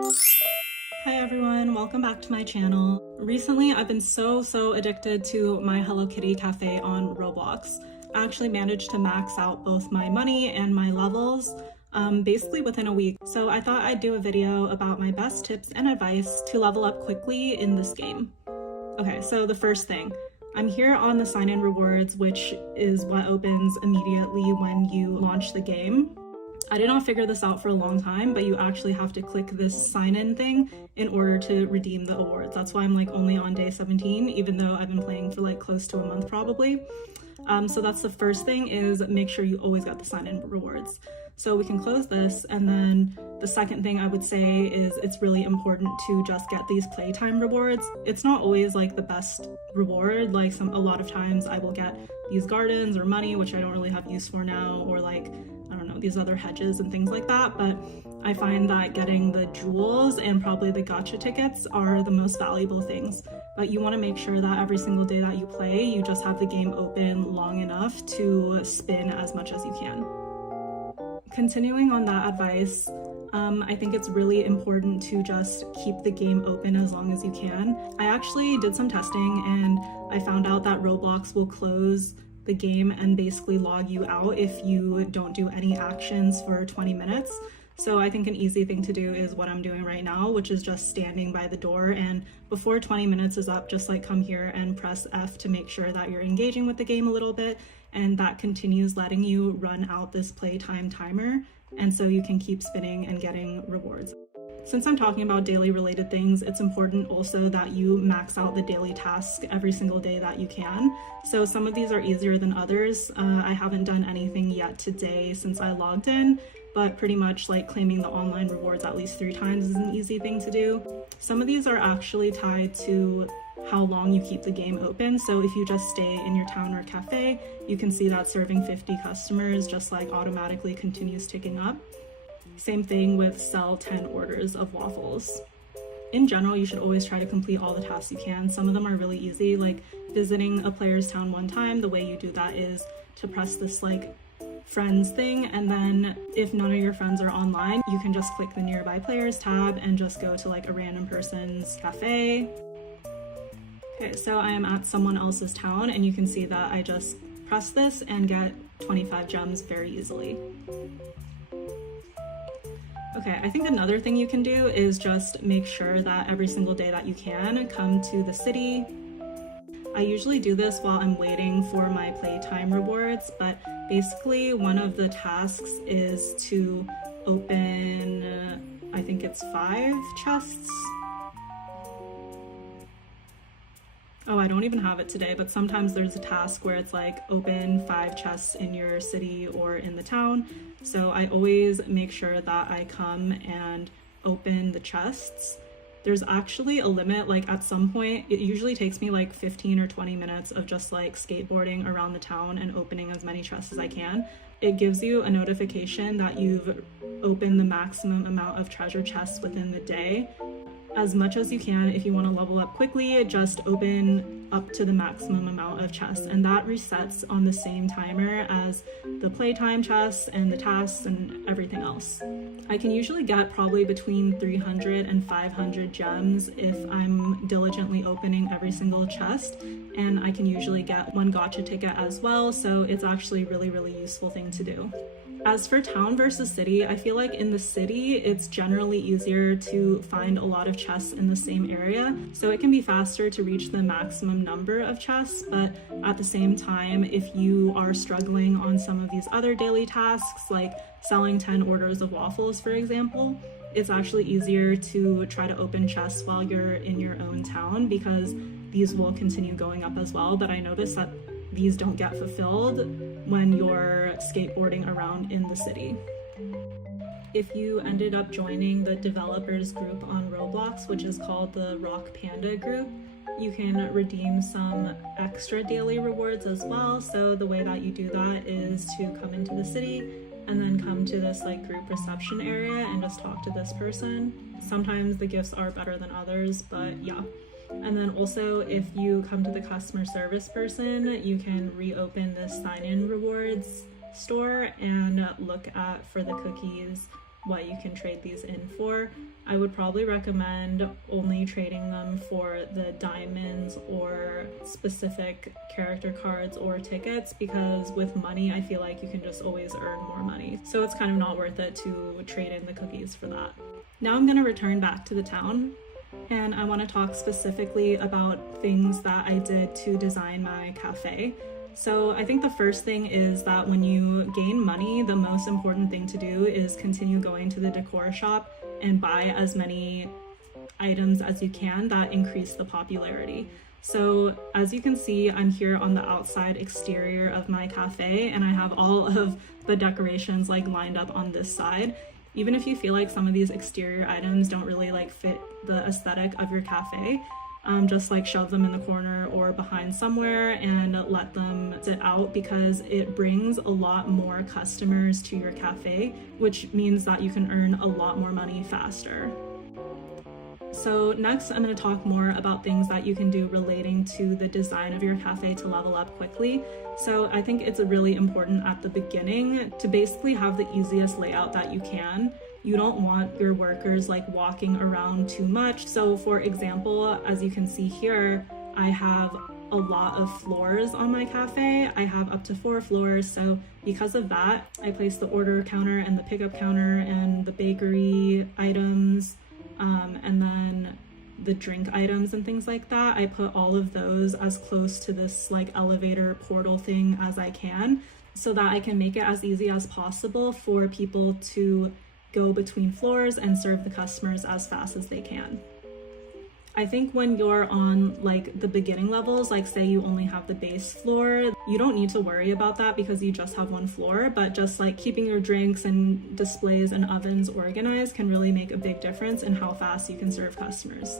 Hi everyone, welcome back to my channel. Recently, I've been so addicted to my Hello Kitty cafe on Roblox. I actually managed to max out both my money and my levels basically within a week. So I thought I'd do a video about my best tips and advice to level up quickly in this game. Okay, so the first thing, I'm here on the sign-in rewards, which is what opens immediately when you launch the game. I did not figure this out for a long time, but you actually have to click this sign-in thing in order to redeem the awards. That's why I'm like only on day 17, even though I've been playing for like close to a month probably. So that's the first thing, is make sure you always got the sign-in rewards. So we can close this, and then the second thing I would say is it's really important to just get these playtime rewards. It's not always like the best reward, like a lot of times I will get these gardens or money, which I don't really have use for now, or like, I don't know, these other hedges and things like that, but I find that getting the jewels and probably the gacha tickets are the most valuable things. But you want to make sure that every single day that you play, you just have the game open long enough to spin as much as you can. Continuing on that advice, I think it's really important to just keep the game open as long as you can. I actually did some testing and I found out that Roblox will close the game and basically log you out if you don't do any actions for 20 minutes. So I think an easy thing to do is what I'm doing right now, which is just standing by the door, and before 20 minutes is up, just like come here and press F to make sure that you're engaging with the game a little bit, and that continues letting you run out this playtime timer, and so you can keep spinning and getting rewards. Since I'm talking about daily related things, it's important also that you max out the daily task every single day that you can. So some of these are easier than others. I haven't done anything yet today since I logged in, but pretty much like claiming the online rewards at least 3 times is an easy thing to do. Some of these are actually tied to how long you keep the game open. So if you just stay in your town or cafe, you can see that serving 50 customers just like automatically continues ticking up. Same thing with sell 10 orders of waffles. In general, you should always try to complete all the tasks you can. Some of them are really easy, like visiting a player's town one time. The way you do that is to press this like friends thing, and then if none of your friends are online, you can just click the nearby players tab and just go to like a random person's cafe. Okay, so I am at someone else's town, and you can see that I just press this and get 25 gems very easily. Okay, I think another thing you can do is just make sure that every single day that you can come to the city. I usually do this while I'm waiting for my playtime rewards, but basically one of the tasks is to open, I think it's 5 chests. Oh, I don't even have it today, but sometimes there's a task where it's like open 5 chests in your city or in the town. So I always make sure that I come and open the chests. There's actually a limit, like at some point, it usually takes me like 15 or 20 minutes of just like skateboarding around the town and opening as many chests as I can. It gives you a notification that you've opened the maximum amount of treasure chests within the day. As much as you can, if you want to level up quickly, just open up to the maximum amount of chests, and that resets on the same timer as the playtime chests and the tasks and everything else. I can usually get probably between 300 and 500 gems if I'm diligently opening every single chest, and I can usually get 1 gacha ticket as well, so it's actually a really useful thing to do. As for town versus city, I feel like in the city, it's generally easier to find a lot of chests in the same area, so it can be faster to reach the maximum number of chests, but at the same time, if you are struggling on some of these other daily tasks, like selling 10 orders of waffles, for example, it's actually easier to try to open chests while you're in your own town, because these will continue going up as well, but I noticed that these don't get fulfilled when you're skateboarding around in the city. If you ended up joining the developers group on Roblox, which is called the Rock Panda group, you can redeem some extra daily rewards as well. So the way that you do that is to come into the city and then come to this like group reception area and just talk to this person. Sometimes the gifts are better than others, but yeah. And then also, if you come to the customer service person, you can reopen this sign-in rewards store and look at for the cookies what you can trade these in for. I would probably recommend only trading them for the diamonds or specific character cards or tickets, because with money, I feel like you can just always earn more money. So it's kind of not worth it to trade in the cookies for that. Now I'm going to return back to the town, and I want to talk specifically about things that I did to design my cafe. So I think the first thing is that when you gain money, the most important thing to do is continue going to the decor shop and buy as many items as you can that increase the popularity. So as you can see, I'm here on the outside exterior of my cafe, and I have all of the decorations like lined up on this side. Even if you feel like some of these exterior items don't really like fit the aesthetic of your cafe, just like shove them in the corner or behind somewhere and let them sit out, because it brings a lot more customers to your cafe, which means that you can earn a lot more money faster. So next, I'm going to talk more about things that you can do relating to the design of your cafe to level up quickly. So I think it's really important at the beginning to basically have the easiest layout that you can. You don't want your workers like walking around too much. So for example, as you can see here, I have a lot of floors on my cafe. I have up to 4 floors. So because of that, I place the order counter and the pickup counter and the bakery items, and then the drink items and things like that. I put all of those as close to this like elevator portal thing as I can, so that I can make it as easy as possible for people to go between floors and serve the customers as fast as they can. I think when you're on like the beginning levels, like say you only have the base floor, you don't need to worry about that because you just have 1 floor, but just like keeping your drinks and displays and ovens organized can really make a big difference in how fast you can serve customers.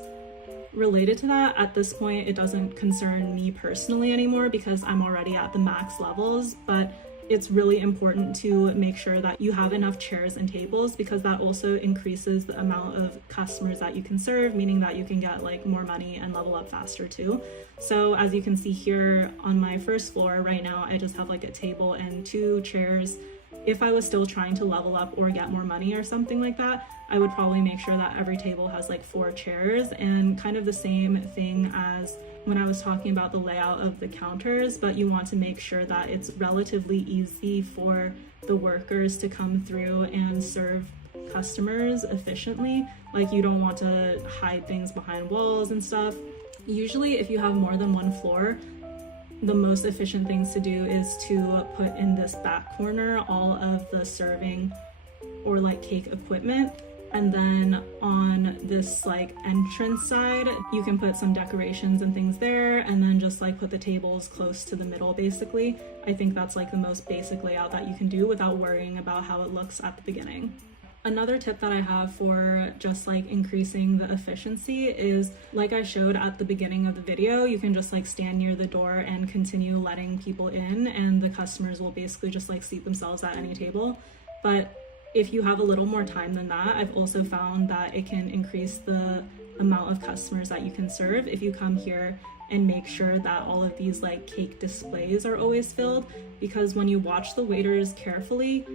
Related to that, at this point, it doesn't concern me personally anymore because I'm already at the max levels, but it's really important to make sure that you have enough chairs and tables, because that also increases the amount of customers that you can serve, meaning that you can get like more money and level up faster too. So as you can see here on my first floor right now, I just have like a table and 2 chairs. If I was still trying to level up or get more money or something like that, I would probably make sure that every table has like 4 chairs, and kind of the same thing as when I was talking about the layout of the counters, but you want to make sure that it's relatively easy for the workers to come through and serve customers efficiently. Like you don't want to hide things behind walls and stuff. Usually if you have more than 1 floor, the most efficient things to do is to put in this back corner all of the serving or like cake equipment, and then on this like entrance side you can put some decorations and things there, and then just like put the tables close to the middle basically. I think that's like the most basic layout that you can do without worrying about how it looks at the beginning. Another tip that I have for just like increasing the efficiency is, like I showed at the beginning of the video, you can just like stand near the door and continue letting people in, and the customers will basically just like seat themselves at any table. But if you have a little more time than that, I've also found that it can increase the amount of customers that you can serve if you come here and make sure that all of these like cake displays are always filled, because when you watch the waiters carefully,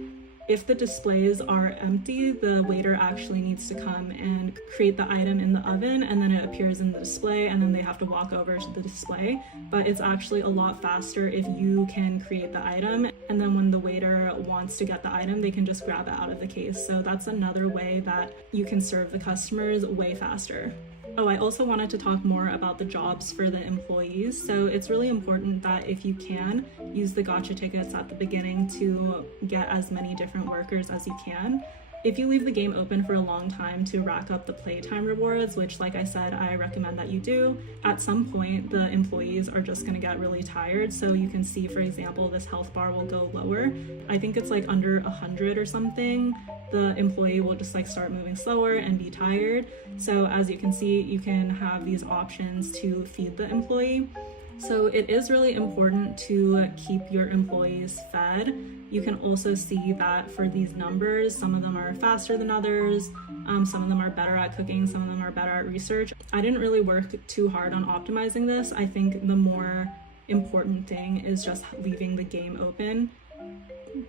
if the displays are empty, the waiter actually needs to come and create the item in the oven, and then it appears in the display, and then they have to walk over to the display. But it's actually a lot faster if you can create the item, and then when the waiter wants to get the item, they can just grab it out of the case. So that's another way that you can serve the customers way faster. Oh, I also wanted to talk more about the jobs for the employees. So it's really important that if you can, use the gacha tickets at the beginning to get as many different workers as you can. If you leave the game open for a long time to rack up the playtime rewards, which like I said, I recommend that you do, at some point the employees are just going to get really tired. So you can see, for example, this health bar will go lower. I think it's like under 100 or something. The employee will just like start moving slower and be tired. So as you can see, you can have these options to feed the employee. So it is really important to keep your employees fed. You can also see that for these numbers, some of them are faster than others, some of them are better at cooking, some of them are better at research. I didn't really work too hard on optimizing this. I think the more important thing is just leaving the game open.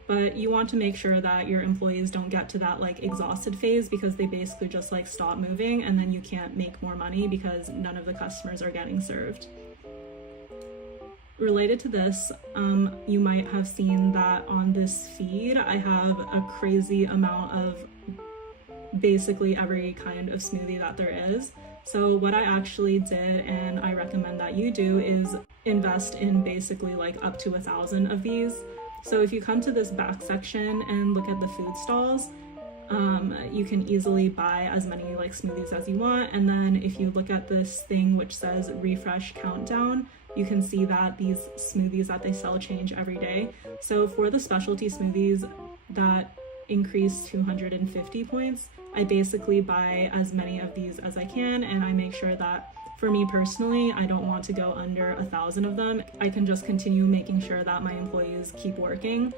but you want to make sure that your employees don't get to that like exhausted phase, because they basically just like stop moving and then you can't make more money because none of the customers are getting served. Related to this, you might have seen that on this feed I have a crazy amount of basically every kind of smoothie that there is. So what I actually did, and I recommend that you do, is invest in basically like up to 1,000 of these. So if you come to this back section and look at the food stalls, you can easily buy as many like smoothies as you want. And then if you look at this thing which says refresh countdown, you can see that these smoothies that they sell change every day. So for the specialty smoothies that increase 250 points, I basically buy as many of these as I can, and I make sure that for me personally, I don't want to go under 1,000 of them. I can just continue making sure that my employees keep working.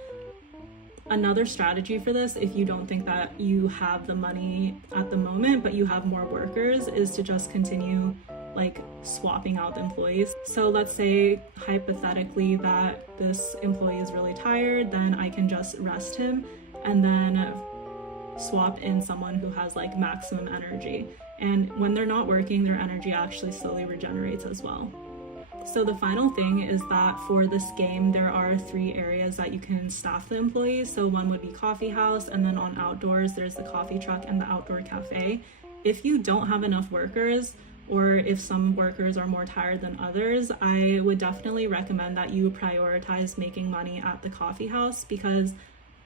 Another strategy for this, if you don't think that you have the money at the moment but you have more workers, is to just continue like swapping out the employees. So let's say hypothetically that this employee is really tired, then I can just rest him and then swap in someone who has like maximum energy. And when they're not working, their energy actually slowly regenerates as well. So the final thing is that for this game, there are 3 areas that you can staff the employees. So one would be coffee house, and then on outdoors, there's the coffee truck and the outdoor cafe. If you don't have enough workers, or if some workers are more tired than others, I would definitely recommend that you prioritize making money at the coffee house, because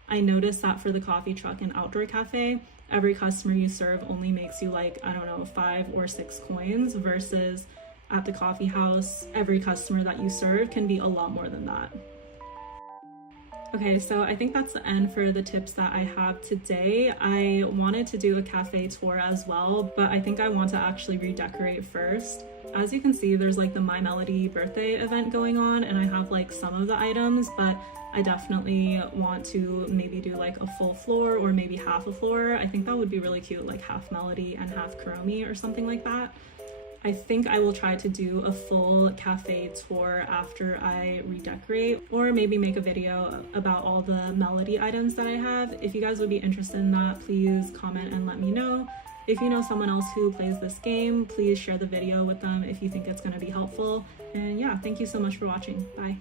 I noticed that for the coffee truck and outdoor cafe, every customer you serve only makes you like, I don't know, 5 or 6 coins, versus at the coffee house, every customer that you serve can be a lot more than that. Okay, so I think that's the end for the tips that I have today. I wanted to do a cafe tour as well, but I think I want to actually redecorate first. As you can see, there's like the My Melody birthday event going on, and I have like some of the items, but I definitely want to maybe do like a full floor or maybe half a floor. I think that would be really cute, like half Melody and half Kuromi or something like that. I think I will try to do a full cafe tour after I redecorate, or maybe make a video about all the Melody items that I have. If you guys would be interested in that, please comment and let me know. If you know someone else who plays this game, please share the video with them if you think it's going to be helpful. And yeah, thank you so much for watching. Bye.